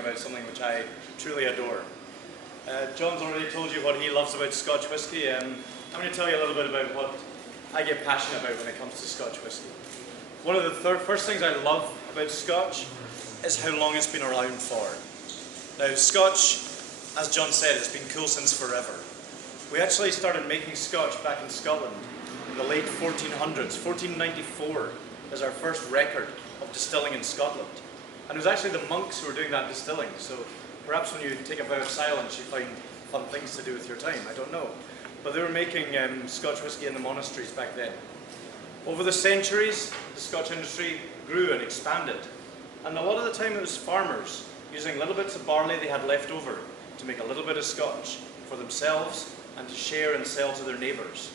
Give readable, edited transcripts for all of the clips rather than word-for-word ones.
about something which I truly adore. John's already told you what he loves about Scotch whisky, and I'm going to tell you a little bit about what I get passionate about when it comes to Scotch whisky. One of the first things I love about Scotch is how long it's been around for. Now, Scotch, as John said, it's been cool since forever. We actually started making Scotch back in Scotland in the late 1400s. 1494 is our first record of distilling in Scotland. And it was actually the monks who were doing that distilling. So perhaps when you take a vow of silence, you find fun things to do with your time. I don't know. But they were making Scotch whisky in the monasteries back then. Over the centuries, the Scotch industry grew and expanded. And a lot of the time it was farmers using little bits of barley they had left over to make a little bit of Scotch for themselves and to share and sell to their neighbours.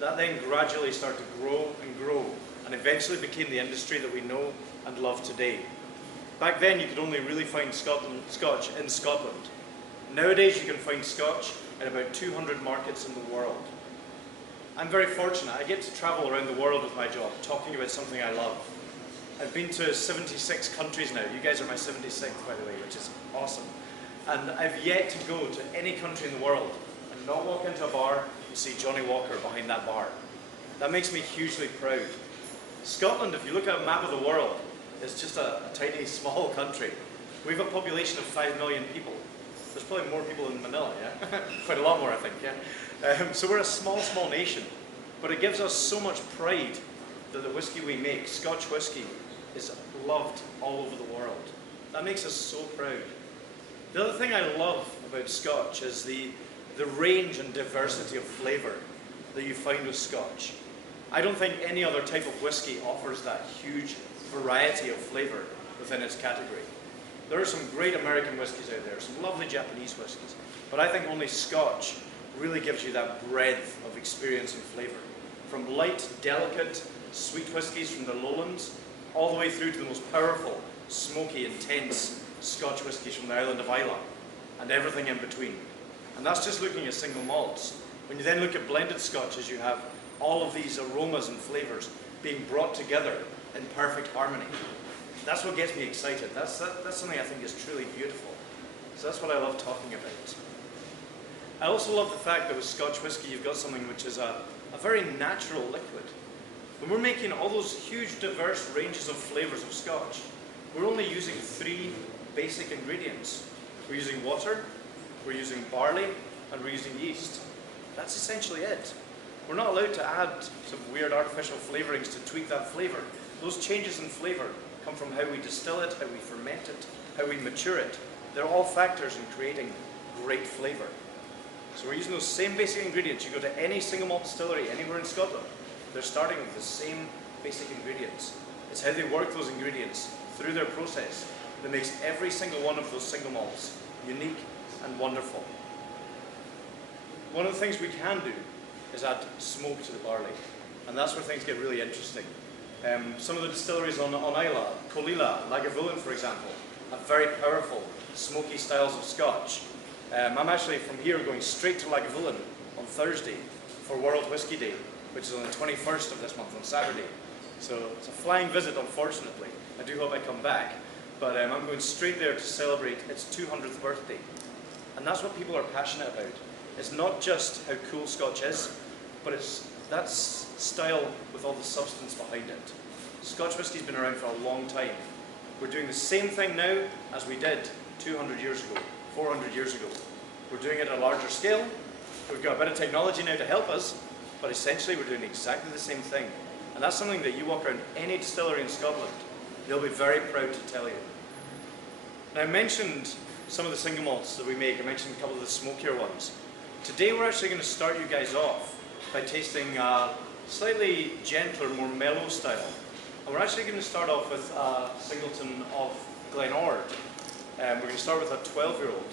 That then gradually started to grow and eventually became the industry that we know and love today. Back then you could only really find Scotch in Scotland. Nowadays you can find Scotch in about 200 markets in the world. I'm very fortunate. I get to travel around the world with my job, talking about something I love. I've been to 76 countries now. You guys are my 76th, by the way, which is awesome. And I've yet to go to any country in the world and not walk into a bar and see Johnny Walker behind that bar. That makes me hugely proud. Scotland, if you look at a map of the world, is just a tiny, small country. We have a population of 5 million people. There's probably more people in Manila, yeah? Quite a lot more, I think, yeah? So we're a small, small nation, but it gives us so much pride that the whiskey we make, Scotch whisky, is loved all over the world. That makes us so proud. The other thing I love about Scotch is the range and diversity of flavour that you find with Scotch. I don't think any other type of whiskey offers that huge variety of flavour within its category. There are some great American whiskies out there, some lovely Japanese whiskies, but I think only Scotch really gives you that breadth of experience and flavour. From light, delicate, sweet whiskies from the lowlands, all the way through to the most powerful, smoky, intense Scotch whiskies from the island of Islay, and everything in between. And that's just looking at single malts. When you then look at blended Scotches, you have all of these aromas and flavours being brought together in perfect harmony. That's what gets me excited. That's something I think is truly beautiful. So that's what I love talking about. I also love the fact that with Scotch whisky you've got something which is a very natural liquid. When we're making all those huge diverse ranges of flavours of Scotch, we're only using 3 basic ingredients. We're using water, we're using barley, and we're using yeast. That's essentially it. We're not allowed to add some weird artificial flavourings to tweak that flavour. Those changes in flavour come from how we distill it, how we ferment it, how we mature it. They're all factors in creating great flavour. So we're using those same basic ingredients. You go to any single malt distillery anywhere in Scotland, they're starting with the same basic ingredients. It's how they work those ingredients through their process that makes every single one of those single malts unique and wonderful. One of the things we can do is add smoke to the barley, and that's where things get really interesting. Some of the distilleries on Islay, Colilla, Lagavulin for example, have very powerful smoky styles of Scotch. I'm actually from here going straight to Lagavulin on Thursday for World Whisky Day, which is on the 21st of this month, on Saturday. So it's a flying visit, unfortunately. I do hope I come back. But I'm going straight there to celebrate its 200th birthday. And that's what people are passionate about. It's not just how cool Scotch is, but it's that style with all the substance behind it. Scotch whisky's been around for a long time. We're doing the same thing now as we did 200 years ago, 400 years ago. We're doing it at a larger scale. We've got a bit of technology now to help us, but essentially we're doing exactly the same thing. And that's something that you walk around any distillery in Scotland, they'll be very proud to tell you. Now I mentioned some of the single malts that we make. I mentioned a couple of the smokier ones. Today we're actually going to start you guys off by tasting a slightly gentler, more mellow style. And we're actually going to start off with a singleton of Glenord. We're going to start with a 12-year-old.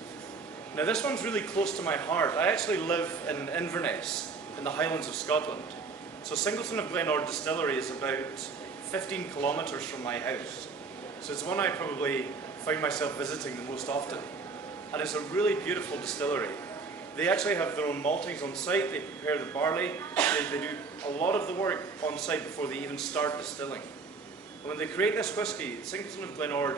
Now this one's really close to my heart. I actually live in Inverness, in the Highlands of Scotland. So Singleton of Glenord Distillery is about 15 kilometres from my house. So it's one I probably find myself visiting the most often. And it's a really beautiful distillery. They actually have their own maltings on site, they prepare the barley, they do a lot of the work on site before they even start distilling. And when they create this whisky, Singleton of Glenord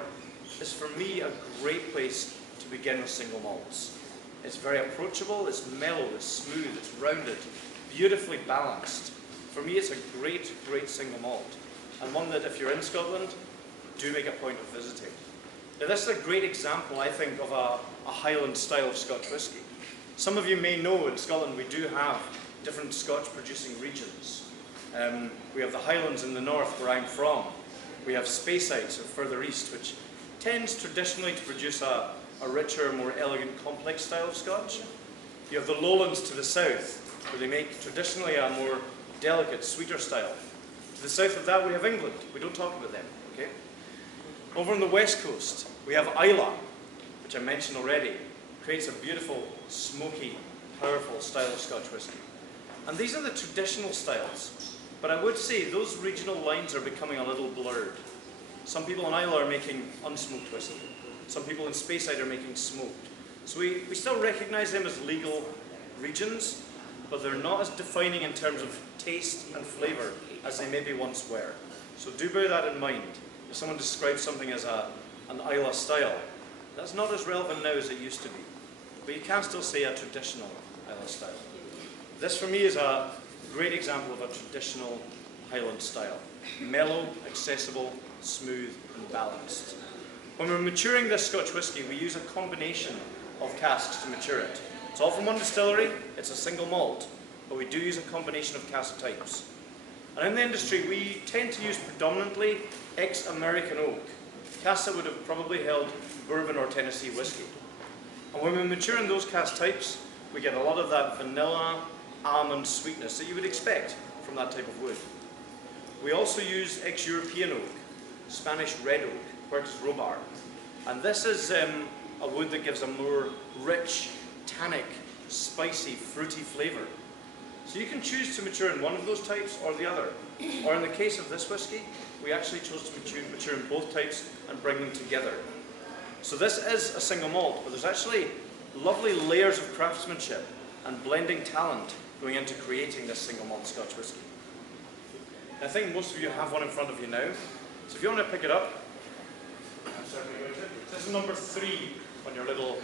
is for me a great place to begin with single malts. It's very approachable, it's mellow, it's smooth, it's rounded, beautifully balanced. For me, it's a great, great single malt, and one that if you're in Scotland, do make a point of visiting. Now, this is a great example, I think, of a Highland style of Scotch whisky. Some of you may know in Scotland we do have different Scotch producing regions. We have the Highlands in the north, where I'm from. We have Speyside, so further east, which tends traditionally to produce a richer, more elegant, complex style of Scotch. You have the Lowlands to the south, where they make traditionally a more delicate, sweeter style. To the south of that, we have England. We don't talk about them, okay? Over on the west coast, we have Islay, which I mentioned already. Creates a beautiful, smoky, powerful style of Scotch whisky. And these are the traditional styles. But I would say those regional lines are becoming a little blurred. Some people in Islay are making unsmoked whisky. Some people in Speyside are making smoked. So we still recognise them as legal regions, but they're not as defining in terms of taste and flavour as they maybe once were. So do bear that in mind. If someone describes something as an Islay style, that's not as relevant now as it used to be. But you can still say a traditional Islay style. This for me is a great example of a traditional Highland style. Mellow, accessible, smooth and balanced. When we're maturing this Scotch whisky, we use a combination of casks to mature it. It's all from one distillery, it's a single malt, but we do use a combination of cask types. And in the industry, we tend to use predominantly ex-American oak, casks that would have probably held bourbon or Tennessee whiskey. And when we mature in those cask types, we get a lot of that vanilla, almond sweetness that you would expect from that type of wood. We also use ex-European oak, Spanish red oak, Quercus robar. And this is a wood that gives a more rich, tannic, spicy, fruity flavour. So you can choose to mature in one of those types or the other. Or in the case of this whisky, we actually chose to mature in both types and bring them together. So this is a single malt, but there's actually lovely layers of craftsmanship and blending talent going into creating this single malt Scotch whisky. I think most of you have one in front of you now. So if you want to pick it up, I'm certainly going to. This is number 3 on your little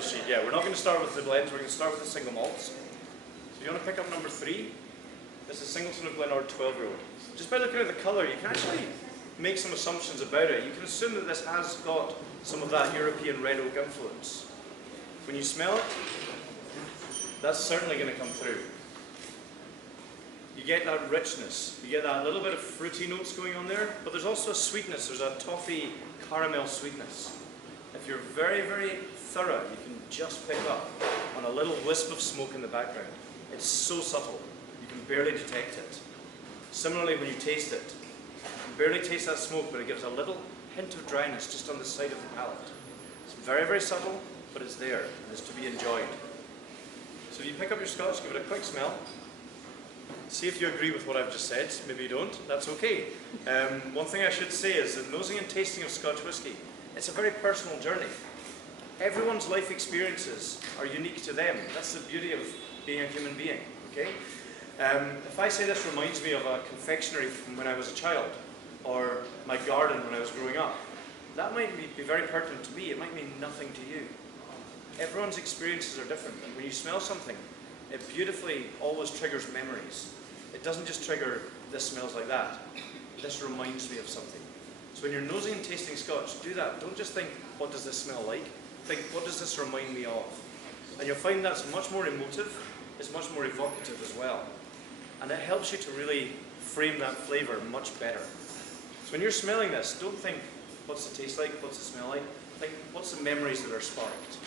sheet. Yeah, we're not going to start with the blends, we're going to start with the single malts. So if you want to pick up number 3, this is Singleton of Glenard 12-year-old. Just by looking at the colour, you can actually make some assumptions about it. You can assume that this has got some of that European red oak influence. When you smell it, that's certainly going to come through. You get that richness, you get that little bit of fruity notes going on there, but there's also a sweetness, there's a toffee caramel sweetness. If you're very, very thorough, you can just pick up on a little wisp of smoke in the background. It's so subtle, you can barely detect it. Similarly, when you taste it, you can barely taste that smoke, but it gives a little hint of dryness just on the side of the palate. It's very, very subtle, but it's there, and it's to be enjoyed. So if you pick up your Scotch, give it a quick smell. See if you agree with what I've just said. Maybe you don't, that's okay. One thing I should say is that nosing and tasting of Scotch whisky, it's a very personal journey. Everyone's life experiences are unique to them. That's the beauty of being a human being, okay? If I say this reminds me of a confectionery from when I was a child, or my garden when I was growing up, that might be very pertinent to me. It might mean nothing to you. Everyone's experiences are different, and when you smell something, it beautifully always triggers memories. It doesn't just trigger, this smells like that. This reminds me of something. So when you're nosing and tasting Scotch, do that. Don't just think, what does this smell like? Think, what does this remind me of? And you'll find that's much more emotive, it's much more evocative as well. And it helps you to really frame that flavour much better. So when you're smelling this, don't think, what's it taste like, what's it smell like? Think, what's the memories that are sparked?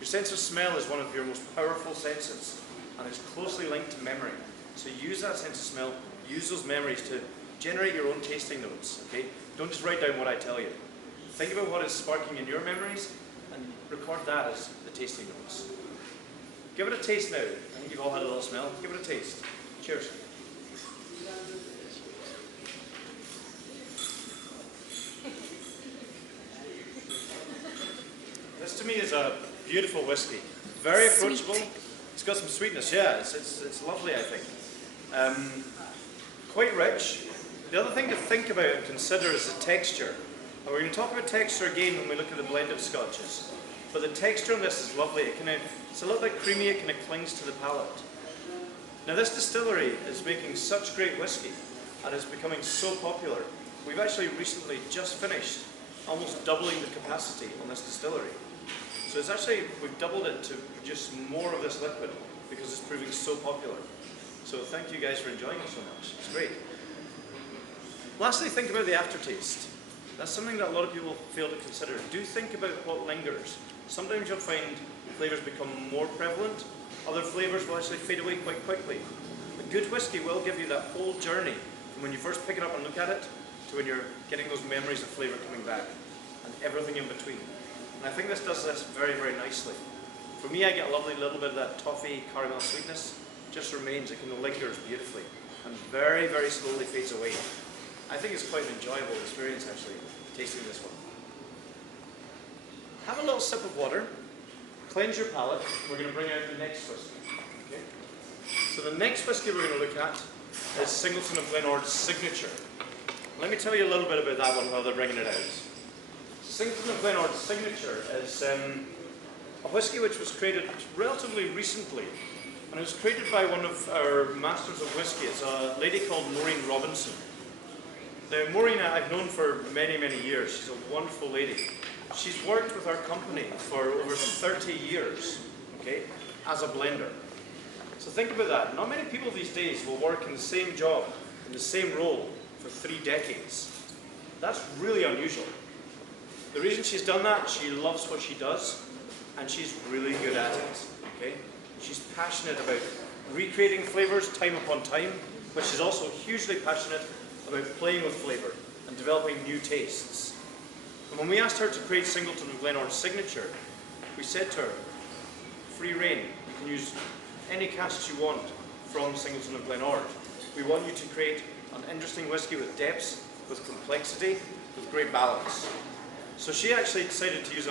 Your sense of smell is one of your most powerful senses, and it's closely linked to memory. So use that sense of smell, use those memories to generate your own tasting notes, okay? Don't just write down what I tell you. Think about what is sparking in your memories, and record that as the tasting notes. Give it a taste now. I think you've all had a little smell. Give it a taste. Cheers. This to me is a beautiful whiskey. Very approachable. Sweet. It's got some sweetness, yeah. It's lovely, I think. Quite rich. The other thing to think about and consider is the texture. And we're going to talk about texture again when we look at the blended scotches. But the texture on this is lovely. It's a little bit creamy, it kind of clings to the palate. Now this distillery is making such great whiskey and is becoming so popular. We've actually recently just finished almost doubling the capacity on this distillery. So it's actually, we've doubled it to produce more of this liquid because it's proving so popular. So thank you guys for enjoying it so much. It's great. Lastly, think about the aftertaste. That's something that a lot of people fail to consider. Do think about what lingers. Sometimes you'll find flavours become more prevalent. Other flavours will actually fade away quite quickly. A good whiskey will give you that whole journey from when you first pick it up and look at it to when you're getting those memories of flavour coming back and everything in between. And I think this does this very, very nicely. For me, I get a lovely little bit of that toffee caramel sweetness. Just remains, it kind of lingers beautifully and very, very slowly fades away. I think it's quite an enjoyable experience actually, tasting this one. Have a little sip of water, cleanse your palate. We're going to bring out the next whiskey. Okay? So the next whiskey we're going to look at is Singleton of Glenord's Signature. Let me tell you a little bit about that one while they're bringing it out. Singleton of Glenord's Signature is a whiskey which was created relatively recently, and it was created by one of our masters of whiskey. It's a lady called Maureen Robinson. Now Maureen I've known for many, many years. She's a wonderful lady. She's worked with our company for over 30 years, okay, as a blender. So think about that. Not many people these days will work in the same job, in the same role for 3 decades. That's really unusual. The reason she's done that, she loves what she does, and she's really good at it, okay? She's passionate about recreating flavours time upon time, but she's also hugely passionate about playing with flavour and developing new tastes. And when we asked her to create Singleton of Glenord's Signature, we said to her, free reign, you can use any casks you want from Singleton of Glenord. We want you to create an interesting whiskey with depth, with complexity, with great balance. So she actually decided to use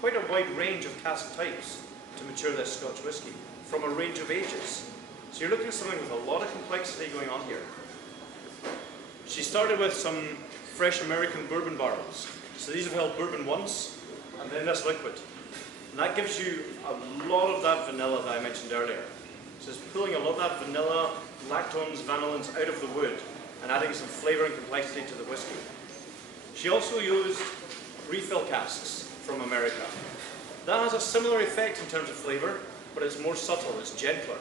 quite a wide range of cask types to mature this Scotch whiskey, from a range of ages. So you're looking at something with a lot of complexity going on here. She started with some fresh American bourbon barrels. So these have held bourbon once, and then this liquid. And that gives you a lot of that vanilla that I mentioned earlier. So it's pulling a lot of that vanilla, lactones, vanillins out of the wood and adding some flavour and complexity to the whiskey. She also used refill casks from America. That has a similar effect in terms of flavour, but it's more subtle, it's gentler.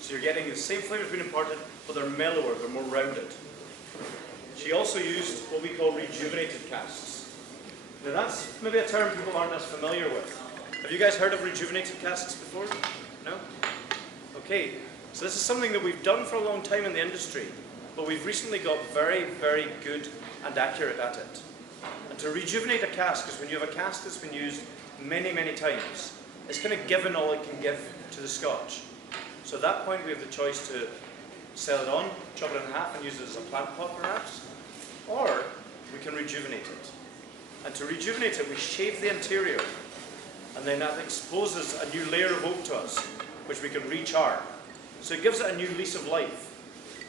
So you're getting the same flavours being imparted, but they're mellower, they're more rounded. She also used what we call rejuvenated casks. Now that's maybe a term people aren't as familiar with. Have you guys heard of rejuvenated casks before? No? Okay, so this is something that we've done for a long time in the industry, but we've recently got very, very good and accurate at it. And to rejuvenate a cask is when you have a cask that's been used many, many times. It's kind of given all it can give to the Scotch. So at that point we have the choice to sell it on, chop it in half and use it as a plant pot perhaps, or we can rejuvenate it. And to rejuvenate it we shave the interior, and then that exposes a new layer of oak to us, which we can rechar. So it gives it a new lease of life.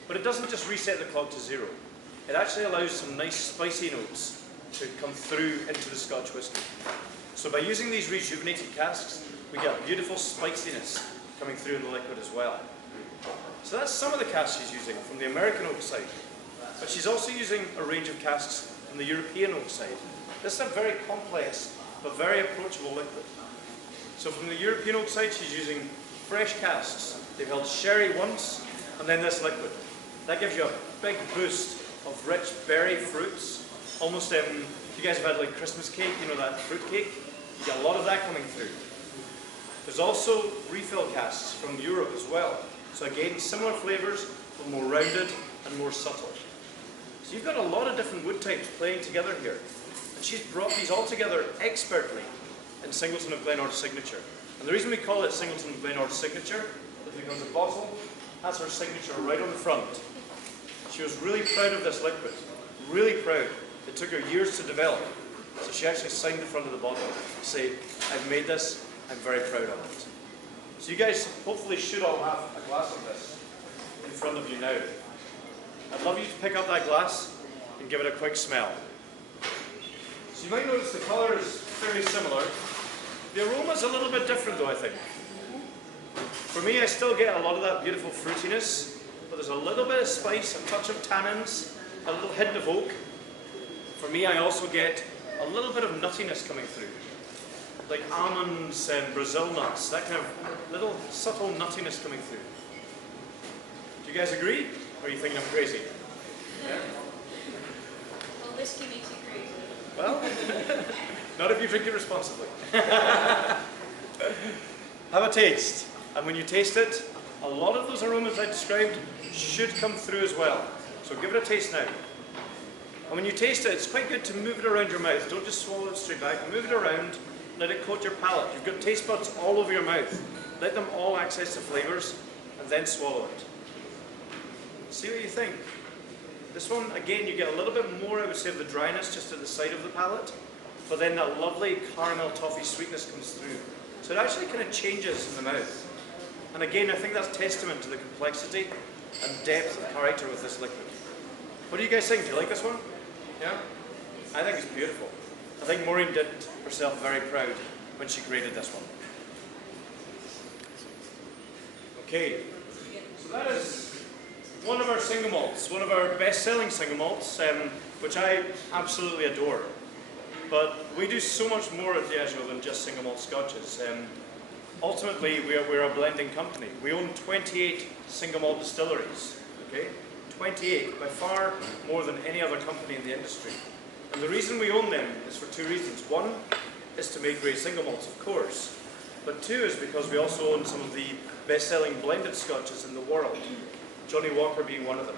But it doesn't just reset the clock to 0. It actually allows some nice spicy notes to come through into the Scotch whisky. So by using these rejuvenated casks, we get beautiful spiciness coming through in the liquid as well. So that's some of the casks she's using from the American oak side. But she's also using a range of casks from the European oak side. This is a very complex but very approachable liquid. So from the European oak side, she's using fresh casks. They've held sherry once, and then this liquid. That gives you a big boost of rich berry fruits. Almost, if you guys have had like Christmas cake, you know that fruit cake? You get a lot of that coming through. There's also refill casks from Europe as well. So again, similar flavours, but more rounded and more subtle. So you've got a lot of different wood types playing together here. And she's brought these all together expertly in Singleton of Glenord's Signature. And the reason we call it Singleton of Glenord's Signature is because the bottle has her signature right on the front. She was really proud of this liquid, really proud. It took her years to develop. So she actually signed the front of the bottle to say, I've made this, I'm very proud of it. So you guys hopefully should all have a glass of this in front of you now. I'd love you to pick up that glass and give it a quick smell. So you might notice the colour is fairly similar. The aroma is a little bit different though, I think. For me, I still get a lot of that beautiful fruitiness, but there's a little bit of spice, a touch of tannins, a little hint of oak. For me, I also get a little bit of nuttiness coming through, like almonds and Brazil nuts, that kind of little subtle nuttiness coming through. Do you guys agree? Or are you thinking I'm crazy? Yeah? Well, whiskey makes you crazy. Well, not if you drink it responsibly. Have a taste. And when you taste it, a lot of those aromas I described should come through as well. So give it a taste now. And when you taste it, it's quite good to move it around your mouth. Don't just swallow it straight back. Move it around, let it coat your palate. You've got taste buds all over your mouth. Let them all access the flavours, and then swallow it. See what you think. This one, again, you get a little bit more, I would say, of the dryness just at the side of the palate, but then that lovely caramel toffee sweetness comes through. So it actually kind of changes in the mouth. And again, I think that's testament to the complexity and depth of character with this liquid. What do you guys think? Do you like this one? Yeah? I think it's beautiful. I think Maureen did herself very proud when she created this one. Okay, so that is one of our single malts, one of our best-selling single malts, which I absolutely adore. But we do so much more at Diageo than just single malt scotches. Ultimately, we're a blending company. We own 28 single malt distilleries. Okay, 28, by far more than any other company in the industry. And the reason we own them is for two reasons. One is to make great single malts, of course. But two is because we also own some of the best-selling blended scotches in the world, Johnny Walker being one of them.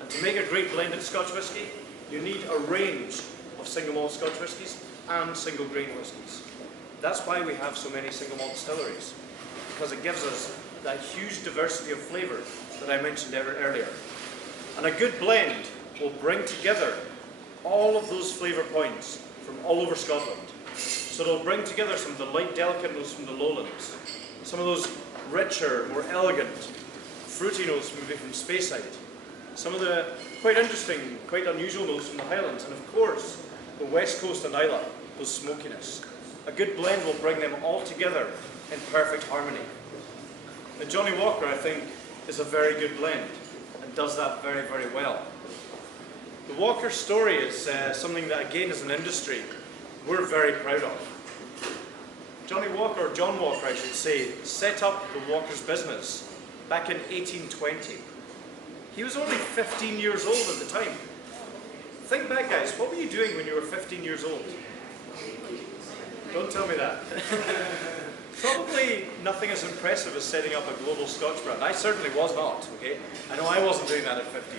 And to make a great blended Scotch whisky, you need a range of single malt Scotch whiskies and single grain whiskies. That's why we have so many single malt distilleries, because it gives us that huge diversity of flavour that I mentioned earlier. And a good blend will bring together all of those flavour points from all over Scotland. So it'll bring together some of the light, delicate notes from the lowlands, some of those richer, more elegant, fruity notes maybe from Speyside, some of the quite interesting, quite unusual notes from the Highlands, and of course, the West Coast and Islay, those smokiness. A good blend will bring them all together in perfect harmony. The Johnny Walker, I think, is a very good blend and does that very, very well. The Walker story is something that, again, as an industry, we're very proud of. Johnny Walker, or John Walker, I should say, set up the Walker's business back in 1820. He was only 15 years old at the time. Think back, guys, what were you doing when you were 15 years old? Don't tell me that. Probably nothing as impressive as setting up a global Scotch brand. I certainly was not, okay? I know I wasn't doing that at 15.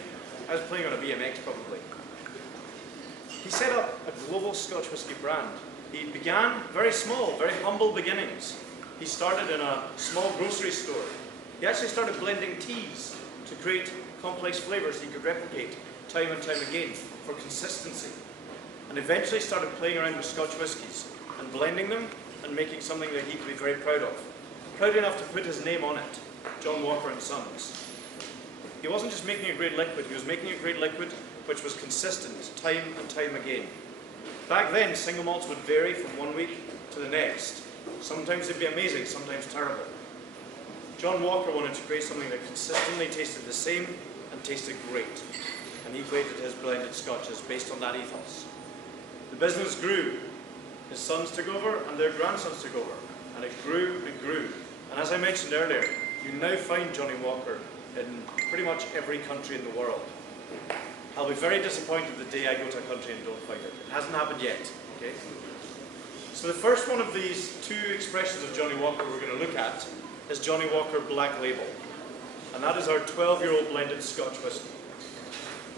I was playing on a BMX probably. He set up a global Scotch whisky brand. He began very small, very humble beginnings. He started in a small grocery store. He actually started blending teas to create complex flavours he could replicate time and time again for consistency. And eventually started playing around with Scotch whiskies and blending them and making something that he could be very proud of. Proud enough to put his name on it, John Walker and Sons. He wasn't just making a great liquid, he was making a great liquid which was consistent time and time again. Back then, single malts would vary from one week to the next. Sometimes they'd be amazing, sometimes terrible. John Walker wanted to create something that consistently tasted the same and tasted great. And he created his blended scotches based on that ethos. The business grew. His sons took over and their grandsons took over. And it grew and grew. And as I mentioned earlier, you now find Johnny Walker in pretty much every country in the world. I'll be very disappointed the day I go to a country and don't find it. It hasn't happened yet. Okay? So the first one of these two expressions of Johnny Walker we're going to look at is Johnny Walker Black Label. And that is our 12-year-old blended Scotch whisky.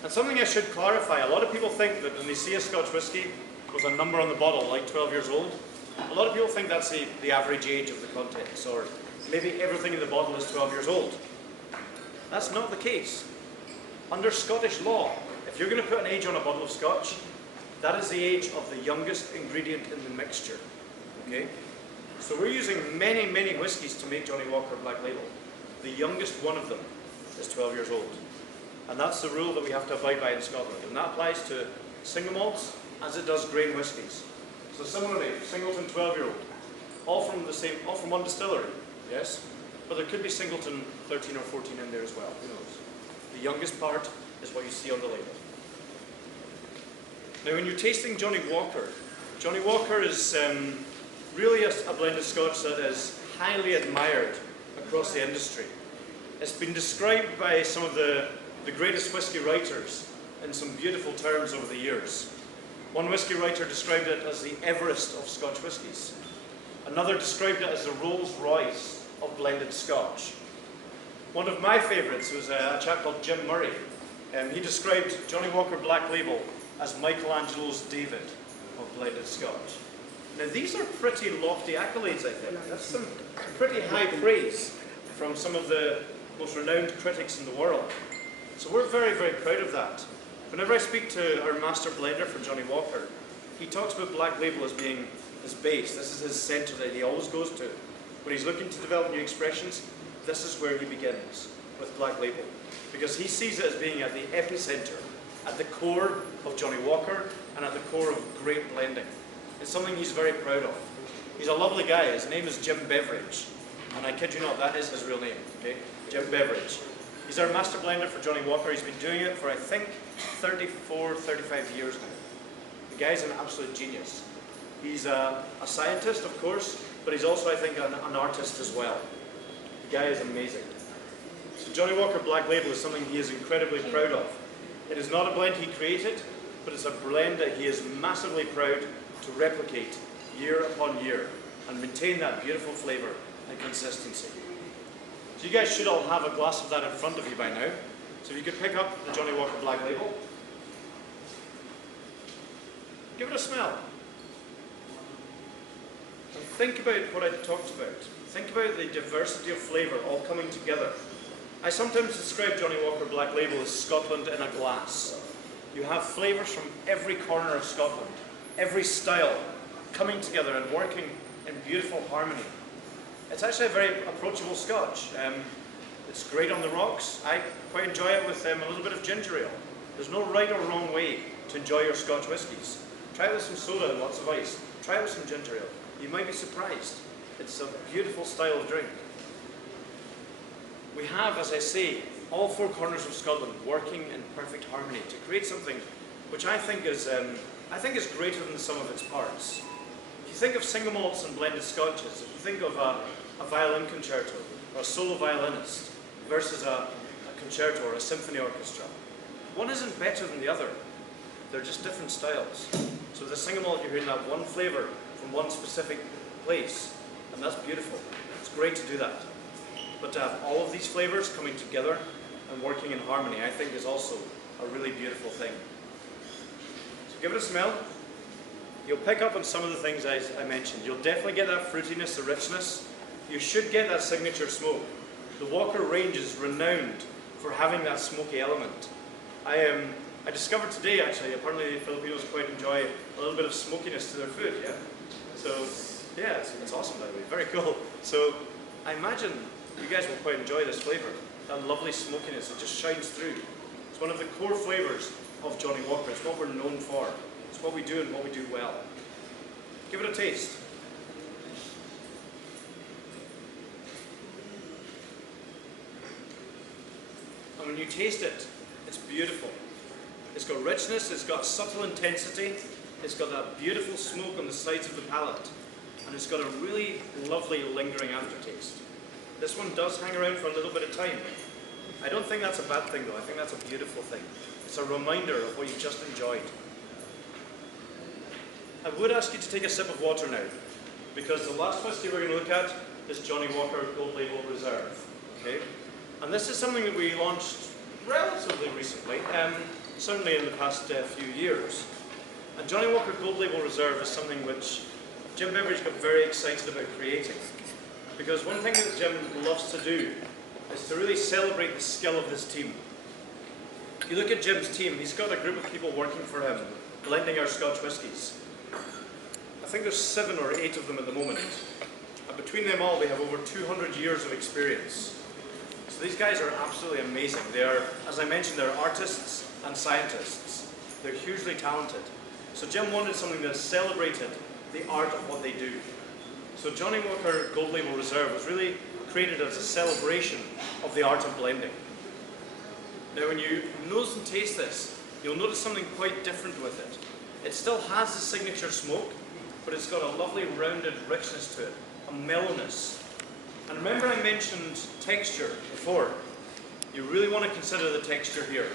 And something I should clarify, a lot of people think that when they see a Scotch whisky with a number on the bottle, like 12 years old, a lot of people think that's the average age of the contents, or maybe everything in the bottle is 12 years old. That's not the case. Under Scottish law, if you're going to put an age on a bottle of Scotch, that is the age of the youngest ingredient in the mixture. Okay? So we're using many, many whiskies to make Johnny Walker Black Label. The youngest one of them is 12 years old. And that's the rule that we have to abide by in Scotland. And that applies to single malts as it does grain whiskies. So similarly, Singleton 12-year-old, all from one distillery, yes? But there could be Singleton 13 or 14 in there as well, who knows? The youngest part is what you see on the label. Now when you're tasting Johnnie Walker is really a blend of Scotch that is highly admired across the industry. It's been described by some of the greatest whisky writers in some beautiful terms over the years. One whisky writer described it as the Everest of Scotch whiskies. Another described it as the Rolls-Royce of blended Scotch. One of my favourites was a chap called Jim Murray. He described Johnnie Walker Black Label as Michelangelo's David of blended Scotch. Now these are pretty lofty accolades, I think. That's some pretty high praise from some of the most renowned critics in the world. So we're very, very proud of that. Whenever I speak to our master blender for Johnnie Walker, he talks about Black Label as being his base. This is his centre that he always goes to. When he's looking to develop new expressions, this is where he begins, with Black Label. Because he sees it as being at the epicentre, at the core of Johnnie Walker, and at the core of great blending. It's something he's very proud of. He's a lovely guy. His name is Jim Beveridge. And I kid you not, that is his real name, okay? Jim Beveridge. He's our master blender for Johnnie Walker. He's been doing it for, I think, 34, 35 years now. The guy's an absolute genius. He's a scientist, of course, but he's also, I think, an artist as well. The guy is amazing. So Johnnie Walker Black Label is something he is incredibly proud of. It is not a blend he created, but it's a blend that he is massively proud to replicate year upon year and maintain that beautiful flavour and consistency. So you guys should all have a glass of that in front of you by now. So if you could pick up the Johnnie Walker Black Label, give it a smell. And think about what I talked about. Think about the diversity of flavour all coming together. I sometimes describe Johnnie Walker Black Label as Scotland in a glass. You have flavours from every corner of Scotland, every style, coming together and working in beautiful harmony. It's actually a very approachable Scotch. It's great on the rocks. I quite enjoy it with a little bit of ginger ale. There's no right or wrong way to enjoy your Scotch whiskies. Try it with some soda and lots of ice. Try it with some ginger ale. You might be surprised. It's a beautiful style of drink. We have, as I say, all four corners of Scotland working in perfect harmony to create something which I think is greater than the sum of its parts. If you think of single malts and blended Scotches, if you think of a violin concerto or a solo violinist versus a concerto or a symphony orchestra, one isn't better than the other. They're just different styles. So with a single malt, you're hearing that one flavour from one specific place, and that's beautiful. It's great to do that. But to have all of these flavours coming together and working in harmony, I think is also a really beautiful thing. So give it a smell. You'll pick up on some of the things I mentioned. You'll definitely get that fruitiness, the richness. You should get that signature smoke. The Walker range is renowned for having that smoky element. I discovered today, actually, apparently Filipinos quite enjoy a little bit of smokiness to their food, yeah? So, yeah, it's awesome, by the way, very cool. So, I imagine you guys will quite enjoy this flavour. That lovely smokiness, it just shines through. It's one of the core flavours of Johnnie Walker. It's what we're known for. It's what we do and what we do well. Give it a taste. And when you taste it, it's beautiful. It's got richness, it's got subtle intensity, it's got that beautiful smoke on the sides of the palate, and it's got a really lovely lingering aftertaste. This one does hang around for a little bit of time. I don't think that's a bad thing though, I think that's a beautiful thing. It's a reminder of what you just enjoyed. I would ask you to take a sip of water now, because the last whiskey we're going to look at is Johnnie Walker Gold Label Reserve. Okay? And this is something that we launched relatively recently, certainly in the past few years. And Johnnie Walker Gold Label Reserve is something which Jim Beveridge got very excited about creating. Because one thing that Jim loves to do is to really celebrate the skill of his team. If you look at Jim's team, he's got a group of people working for him, blending our Scotch whiskies. I think there's 7 or 8 of them at the moment. And between them all, they have over 200 years of experience. So these guys are absolutely amazing. They are, as I mentioned, they're artists and scientists. They're hugely talented. So Jim wanted something that celebrated the art of what they do. So Johnnie Walker Gold Label Reserve was really created as a celebration of the art of blending. Now when you nose and taste this, you'll notice something quite different with it. It still has the signature smoke, but it's got a lovely rounded richness to it, a mellowness. And remember I mentioned texture before. You really want to consider the texture here.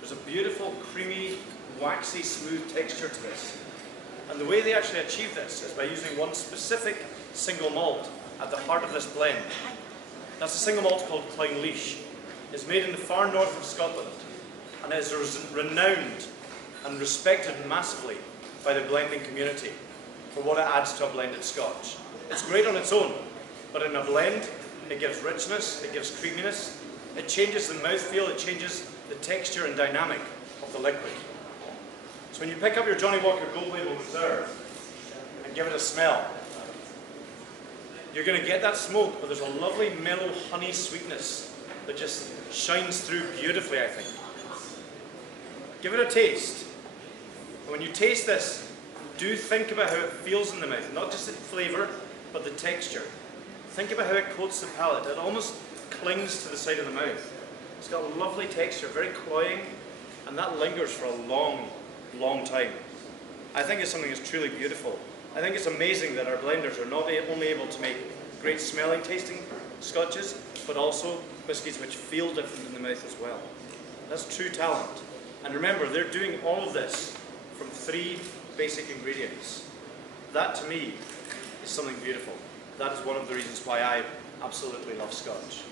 There's a beautiful, creamy, waxy, smooth texture to this. And the way they actually achieve this is by using one specific single malt at the heart of this blend. That's a single malt called Clynelish. It's made in the far north of Scotland and is renowned and respected massively by the blending community for what it adds to a blended Scotch. It's great on its own, but in a blend, it gives richness, it gives creaminess, it changes the mouthfeel, it changes the texture and dynamic of the liquid. So when you pick up your Johnnie Walker Gold Label Reserve and give it a smell, you're going to get that smoke, but there's a lovely mellow honey sweetness that just shines through beautifully, I think. Give it a taste. And when you taste this, do think about how it feels in the mouth, not just the flavour, but the texture. Think about how it coats the palate. It almost clings to the side of the mouth. It's got a lovely texture, very cloying, and that lingers for a long, long time. I think it's something that's truly beautiful. I think it's amazing that our blenders are not only able to make great smelling, tasting scotches, but also whiskies which feel different in the mouth as well. That's true talent. And remember, they're doing all of this from 3 basic ingredients. That, to me, is something beautiful. That is one of the reasons why I absolutely love Scotch.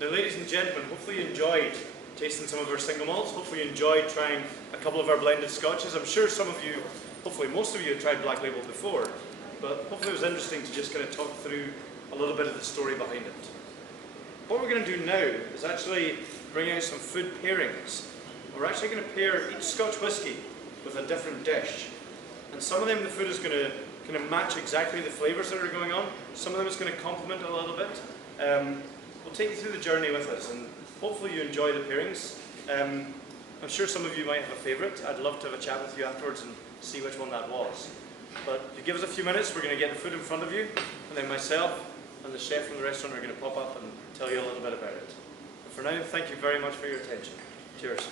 Now, ladies and gentlemen, hopefully you enjoyed tasting some of our single malts. Hopefully you enjoyed trying a couple of our blended Scotches. I'm sure some of you, hopefully most of you, have tried Black Label before, but hopefully it was interesting to just kind of talk through a little bit of the story behind it. What we're going to do now is actually bring out some food pairings. We're actually going to pair each Scotch whisky with a different dish. And some of them the food is going to kind of match exactly the flavours that are going on. Some of them is going to complement a little bit. We'll take you through the journey with us, and hopefully you enjoy the pairings. I'm sure some of you might have a favourite. I'd love to have a chat with you afterwards and see which one that was. But if you give us a few minutes, we're going to get the food in front of you, and then myself and the chef from the restaurant are going to pop up and tell you a little bit about it. But for now, thank you very much for your attention. Cheers.